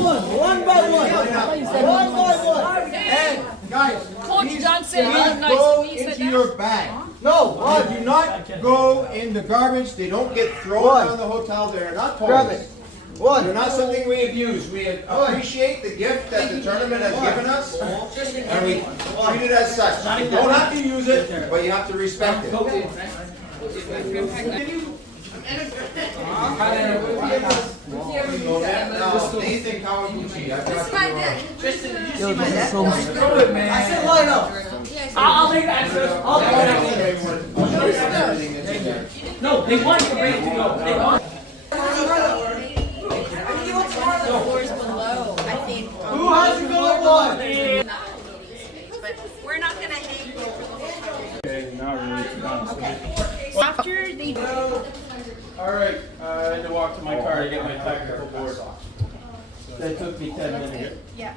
One by one. And guys, Coach please Johnson, go nice. into your bag. No, They do not go in the garbage. They don't get thrown around the hotel. They're not Grab toys. it. One. They're not something we abuse. We appreciate the gift that the tournament has given us, and we treat it as such. You don't have to use it, but you have to respect it. No, Nathan Kawaguchi, I've got you. I said line up. I'll make that first. No, they want you ready to go. They want. Who has to go at one? But we're not gonna hang. Okay, not really, to be honest with you. After they do. Alright, I had to walk to my car to get my technical board. That took me 10 minutes. Yeah.